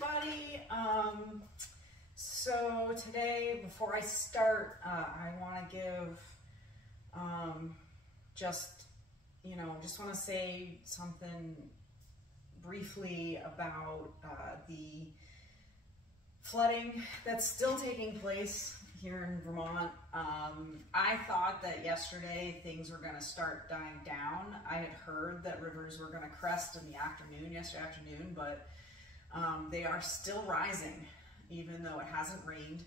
everybody. So today, before I start, I want to give just want to say something briefly about the flooding that's still taking place here in Vermont. I thought that yesterday things were going to start dying down. I had heard that rivers were going to crest in the afternoon, yesterday afternoon, but they are still rising, even though it hasn't rained.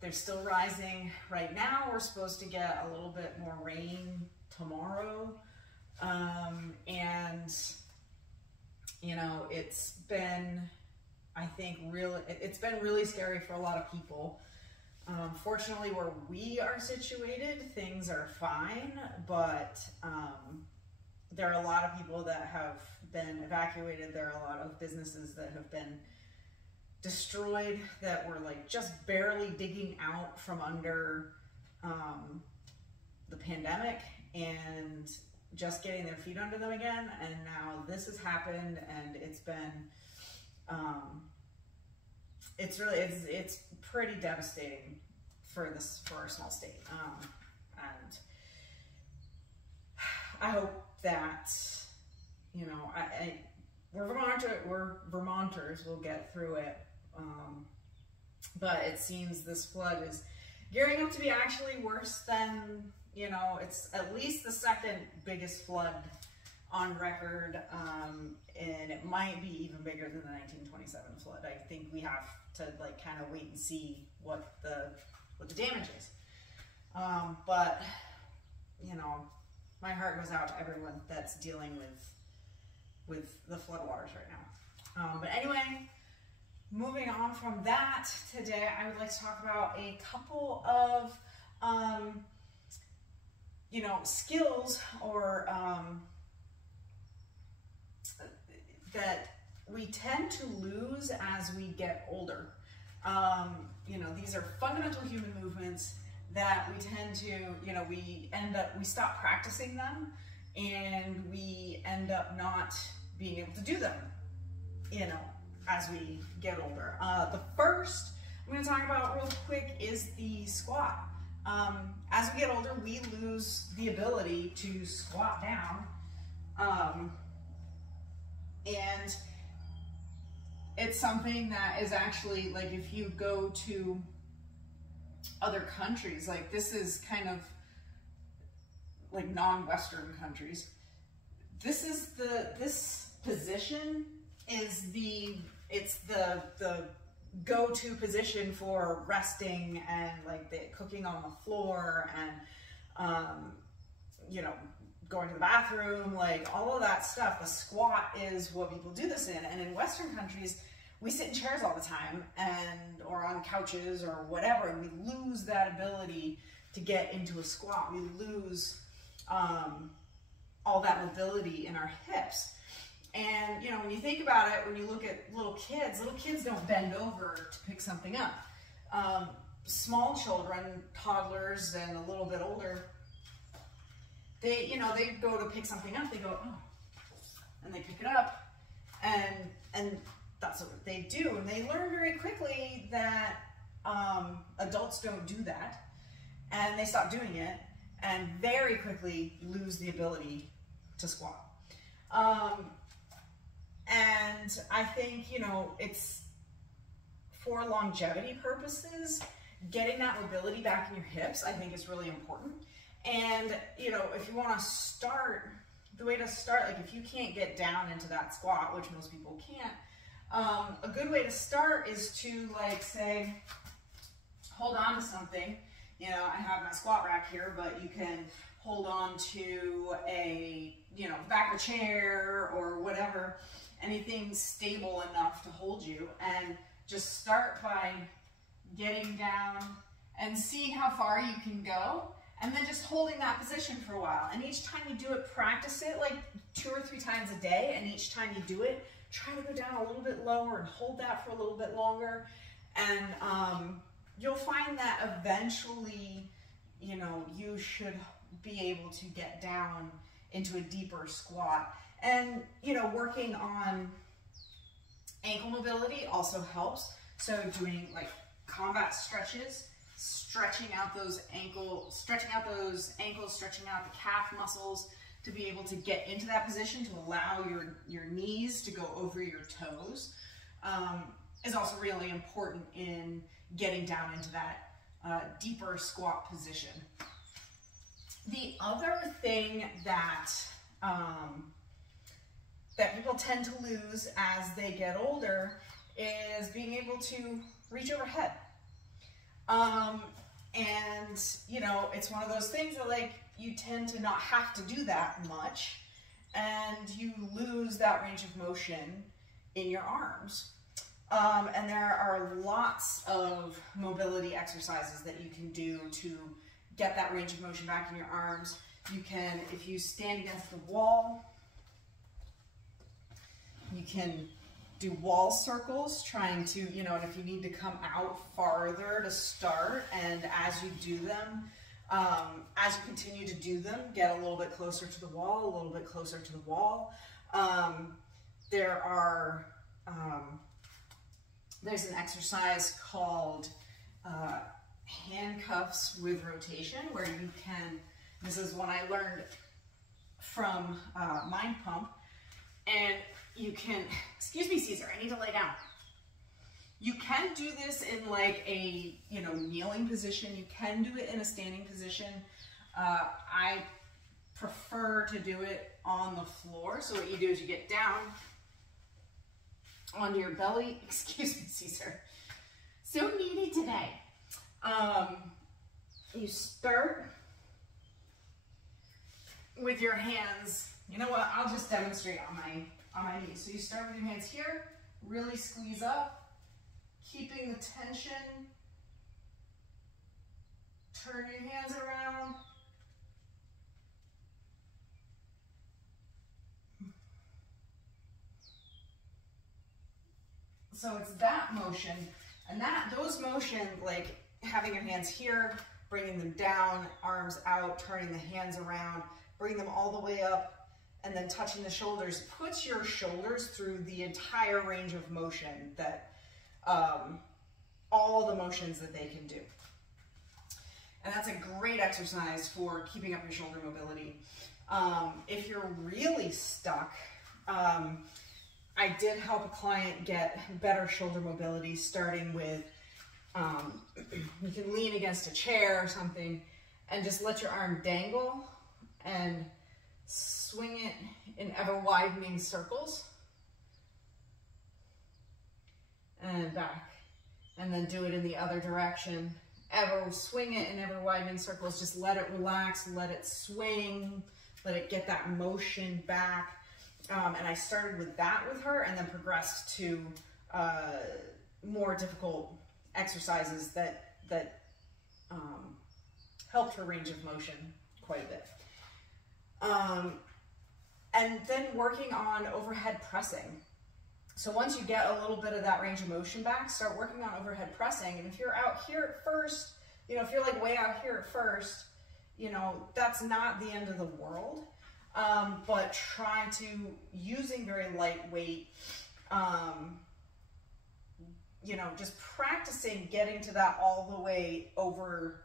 They're still rising right now. We're supposed to get a little bit more rain tomorrow. It's been, I think, it's been really scary for a lot of people. Fortunately, where we are situated, things are fine, but there are a lot of people that have been evacuated. There are a lot of businesses that have been destroyed, that were like just barely digging out from under the pandemic and just getting their feet under them again. And now this has happened, and it's been it's pretty devastating for our small state. And I hope that we're Vermonters, we'll get through it. But it seems this flood is gearing up to be actually worse than, it's at least the second biggest flood on record, and it might be even bigger than the 1927 flood. I think we have to kind of wait and see what the damage is. But my heart goes out to everyone that's dealing with the floodwaters right now. But anyway, moving on from that, today I would like to talk about a couple of skills or that we tend to lose as we get older. These are fundamental human movements that we tend to, we stop practicing them, and we end up not being able to do them, as we get older. The first I'm going to talk about real quick is the squat. As we get older, we lose the ability to squat down, and it's something that is actually, if you go to other countries, this is kind of non-Western countries, this position is the go-to position for resting and the cooking on the floor and going to the bathroom, all of that stuff. The squat is what people do this in. And in Western countries, we sit in chairs all the time or on couches or whatever, and we lose that ability to get into a squat. We lose all that mobility in our hips. And when you think about it, when you look at little kids don't bend over to pick something up. Small children, toddlers, and a little bit older, they go to pick something up, they go, oh, and they pick it up, and that's what they do. And they learn very quickly that adults don't do that, and they stop doing it, and very quickly lose the ability to squat. And I think, it's for longevity purposes, getting that mobility back in your hips, I think is really important. And, if you want to start, the way to start, if you can't get down into that squat, which most people can't, a good way to start is to say, hold on to something. I have my squat rack here, but you can hold on to a, back of a chair or whatever, anything stable enough to hold you, and just start by getting down and seeing how far you can go, and then just holding that position for a while. And each time you do it, practice it 2 or 3 times a day, and each time you do it, try to go down a little bit lower and hold that for a little bit longer. And you'll find that eventually, you should be able to get down into a deeper squat. And, working on Ankle mobility also helps. So doing like combat stretches, stretching out those ankles, stretching out the calf muscles to be able to get into that position to allow your knees to go over your toes, is also really important in getting down into that deeper squat position. The other thing that that people tend to lose as they get older is being able to reach overhead. And you know, it's one of those things that like you tend to not have to do that much, and you lose that range of motion in your arms. And there are lots of mobility exercises that you can do to get that range of motion back in your arms. You can, if you stand against the wall, you can do wall circles, trying to, you know, and if you need to come out farther to start, and as you do them, as you continue to do them, get a little bit closer to the wall, a little bit closer to the wall. There's an exercise called handcuffs with rotation, where you can, this is one I learned from Mind Pump, and you can, excuse me, Caesar, I need to lay down. You can do this in like a, you know, kneeling position. You can do it in a standing position. I prefer to do it on the floor. So what you do is you get down onto your belly. Excuse me, Caesar. So needy today. You start with your hands. You know what? I'll just demonstrate on my knees. So you start with your hands here, really squeeze up, keeping the tension. Turn your hands around. So it's that motion, and those motions, like having your hands here, bringing them down, arms out, turning the hands around, bring them all the way up, and then touching the shoulders, puts your shoulders through the entire range of motion that, all the motions that they can do. And that's a great exercise for keeping up your shoulder mobility. If you're really stuck, I did help a client get better shoulder mobility, starting with, you can lean against a chair or something and just let your arm dangle and swing it in ever widening circles and back, and then do it in the other direction. Ever swing it in ever widening circles. Just let it relax, let it swing, let it get that motion back. And I started with that with her, and then progressed to more difficult exercises that helped her range of motion quite a bit. And then working on overhead pressing. So once you get a little bit of that range of motion back, start working on overhead pressing. And if you're out here at first, you know, if you're like way out here at first, you know, that's not the end of the world. But try to, using very lightweight, you know, just practicing getting to that all the way over,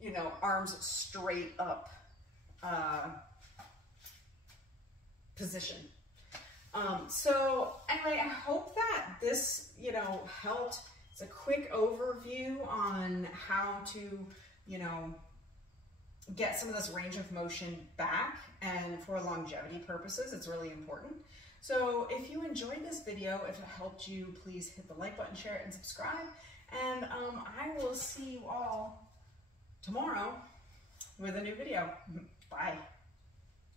you know, arms straight up position. So anyway, I hope that this, you know, helped. It's a quick overview on how to, you know, get some of this range of motion back, and for longevity purposes, it's really important. So if you enjoyed this video, if it helped you, please hit the like button, share it, and subscribe. And I will see you all tomorrow with a new video. Bye.